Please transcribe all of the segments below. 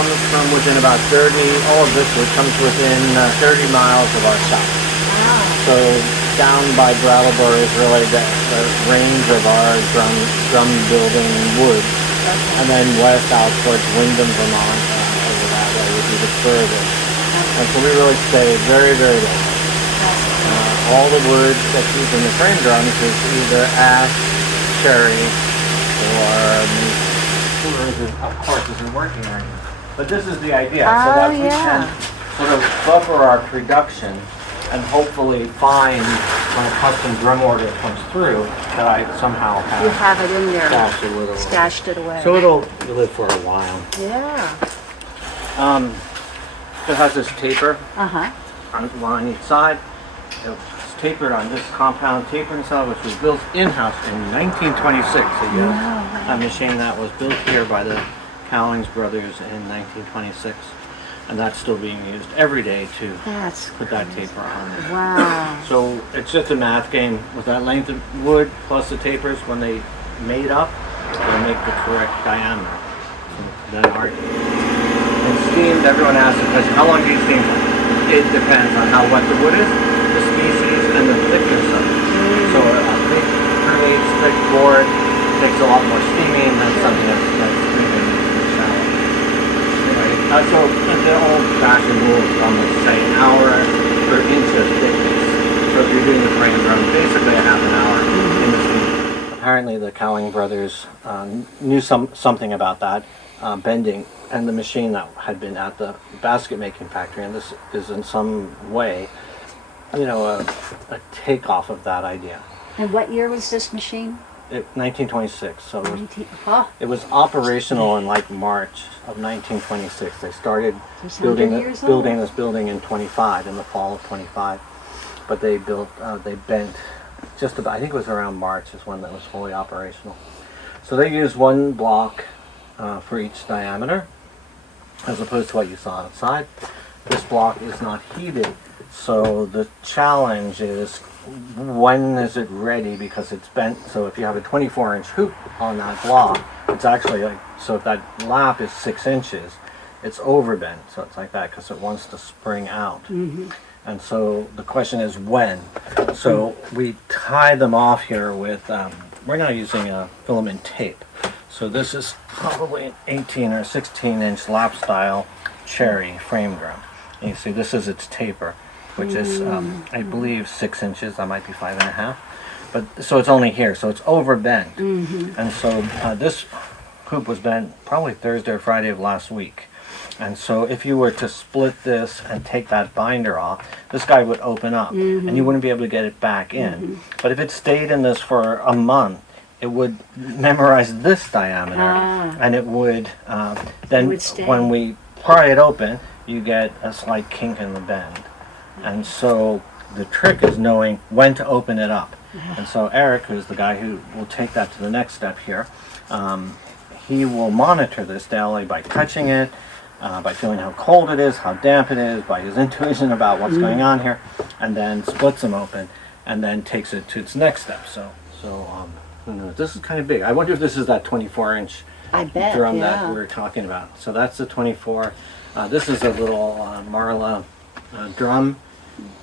comes from within about 30, all of this wood comes within 30 miles of our shop. Wow. So down by Brattleboro is really the range of our drum building wood. Okay. And then west out towards Windham, Vermont, over that way would be the furthest. And so we really stay very, very low. All the wood that's used in the frame drums is either ash, cherry, or of course isn't working right now. But this is the idea, so that we can sort of buffer our production and hopefully find when a custom drum order comes through that I somehow have. You have it in there. Stashed it away. So it'll live for a while. Yeah. It has this taper Uh-huh. on each side. It's tapered on this compound tapering cell, which was built in-house in 1926. So you have a machine that was built here by the Collins brothers in 1926. And that's still being used every day to put that taper on there. Wow. So it's just a math game with that length of wood plus the tapers. When they made up, they make the correct diameter. So then and steamed, everyone asks the question, how long do you steam for? It depends on how wet the wood is, the species, and the thickness of it. So a thick, 3/8 thick board takes a lot more steaming than something that's steaming in shallow. Anyway, so the old-fashioned rule is almost say an hour per inch of thickness. So if you're doing the frame drum, basically a half an hour in the steam. Apparently the Cowling brothers knew something about that, bending, and the machine that had been at the basket making factory, and this is in some way, you know, a takeoff of that idea. And what year was this machine? 1926. So it was operational in like March of 1926. They started building this building in 25, in the fall of 25. But they bent just about, I think it was around March is when that was fully operational. So they used one block for each diameter, as opposed to what you saw outside. This block is not heated, so the challenge is when is it ready, because it's bent. So if you have a 24-inch hoop on that block, it's actually like, so if that lap is 6 inches, it's overbent, so it's like that because it wants to spring out. And so the question is when. So we tie them off here with, we're now using a filament tape. So this is probably an 18 or 16-inch lap style cherry frame drum. And you see this is its taper, which is I believe 6 inches. That might be 5.5. But so it's only here, so it's overbent. And so this hoop was bent probably Thursday or Friday of last week. And so if you were to split this and take that binder off, this guy would open up and you wouldn't be able to get it back in. But if it stayed in this for a month, it would memorize this diameter, and it would then when we pry it open, you get a slight kink in the bend. And so the trick is knowing when to open it up. And so Eric, who's the guy who will take that to the next step here, he will monitor this daily by touching it, by feeling how cold it is, how damp it is, by his intuition about what's going on here, and then splits them open, and then takes it to its next step. So this is kind of big. I wonder if this is that 24-inch drum that we were talking about. So that's the 24. This is a little Marla drum,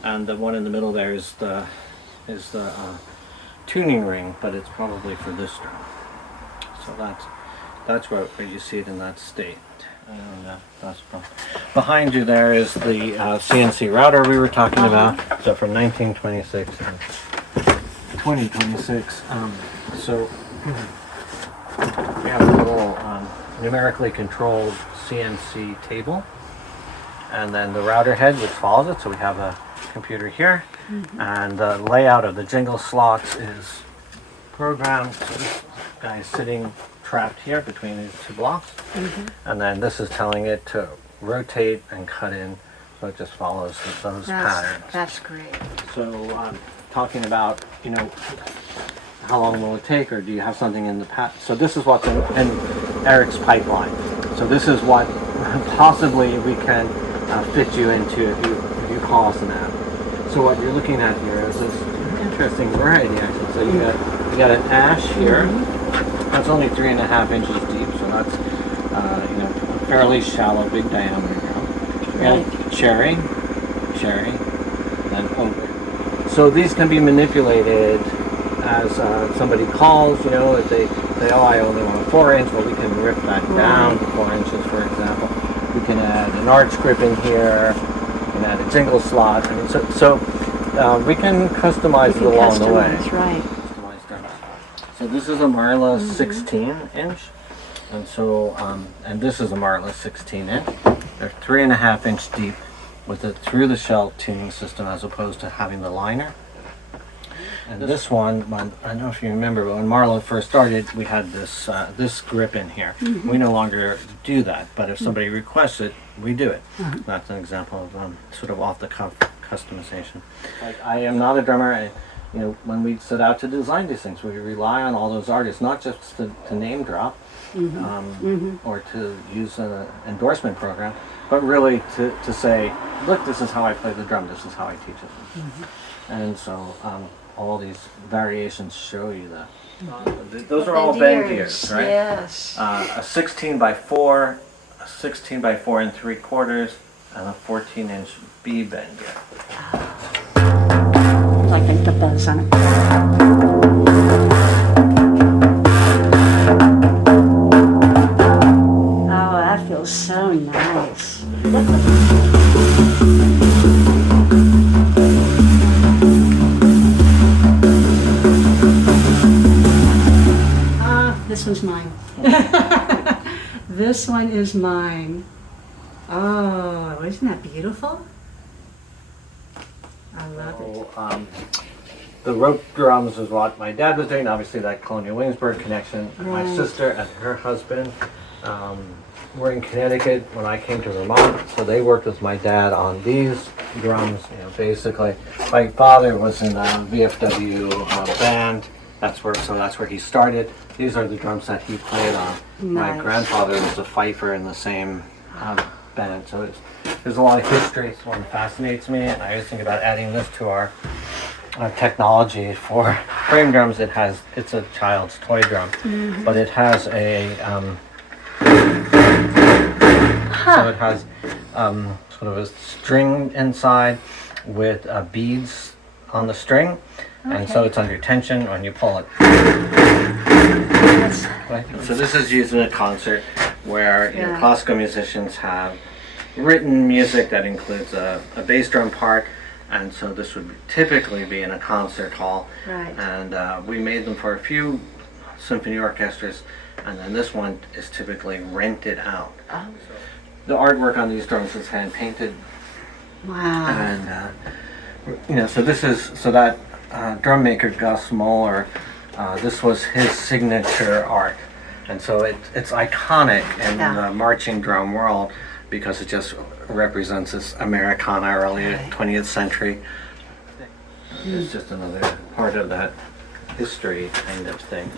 and the one in the middle there is the tuning ring, but it's probably for this drum. So that's where you see it in that state. And that's behind you there is the CNC router we were talking about. So from 1926 and 2026. So we have a little numerically controlled CNC table, and then the router head which follows it. So we have a computer here, and the layout of the jingle slots is programmed. So this guy is sitting trapped here between these two blocks, and then this is telling it to rotate and cut in, so it just follows those patterns. That's great. So talking about, you know, how long will it take, or do you have something in the past? So this is what's in Eric's pipeline. So this is what possibly we can fit you into if you call us an app. So what you're looking at here is this interesting variety actually. So you got an ash here. That's only 3.5 inches deep, so that's you know, fairly shallow, big diameter drum. We have cherry, and oak. So these can be manipulated as somebody calls, you know, if they say, oh, I only want a 4-inch, well, we can rip that down to 4 inches, for example. We can add an arch grip in here, we can add a jingle slot. I mean, so we can customize it along the way. Right. Customize drums. So this is a Marla 16-inch, and so and this is a Marla 16-inch. They're 3.5-inch deep with a through-the-shell tuning system as opposed to having the liner. And this one, I don't know if you remember, but when Marla first started, we had this this grip in here. We no longer do that, but if somebody requests it, we do it. That's an example of sort of off-the-cuff customization. Like, I am not a drummer. You know, when we set out to design these things, we rely on all those artists, not just to name drop or to use an endorsement program, but really to say, look, this is how I play the drum, this is how I teach it. And so all these variations show you that. Those are all bend gears, right? Yes. A 16 by 4, a 16 by 4 3/4, and a 14-inch B bend gear. Like the buzz on it. Oh, that feels so nice. This one's mine. This one is mine. Oh, isn't that beautiful? I love it. The rope drums is what my dad was doing, obviously that Colonial Williamsburg connection. My sister and her husband were in Connecticut when I came to Vermont, so they worked with my dad on these drums. You know, basically, my father was in a VFW band. That's where he started. These are the drums that he played on. Nice. My grandfather was a fifer in the same band, so there's a lot of history. This one fascinates me, and I always think about adding this to our technology for frame drums. It's a child's toy drum, but it has a so it has sort of a string inside with beads on the string. And so it's under tension when you pull it. So this is used in a concert where classical musicians have written music that includes a bass drum part, and so this would typically be in a concert hall. Right. And we made them for a few symphony orchestras, and then this one is typically rented out. Oh. The artwork on these drums is hand painted. Wow. And you know, so that drum maker Gus Moeller, this was his signature art, and so it's iconic in the marching drum world because it just represents this Americana early 20th century. It's just another part of that history kind of thing.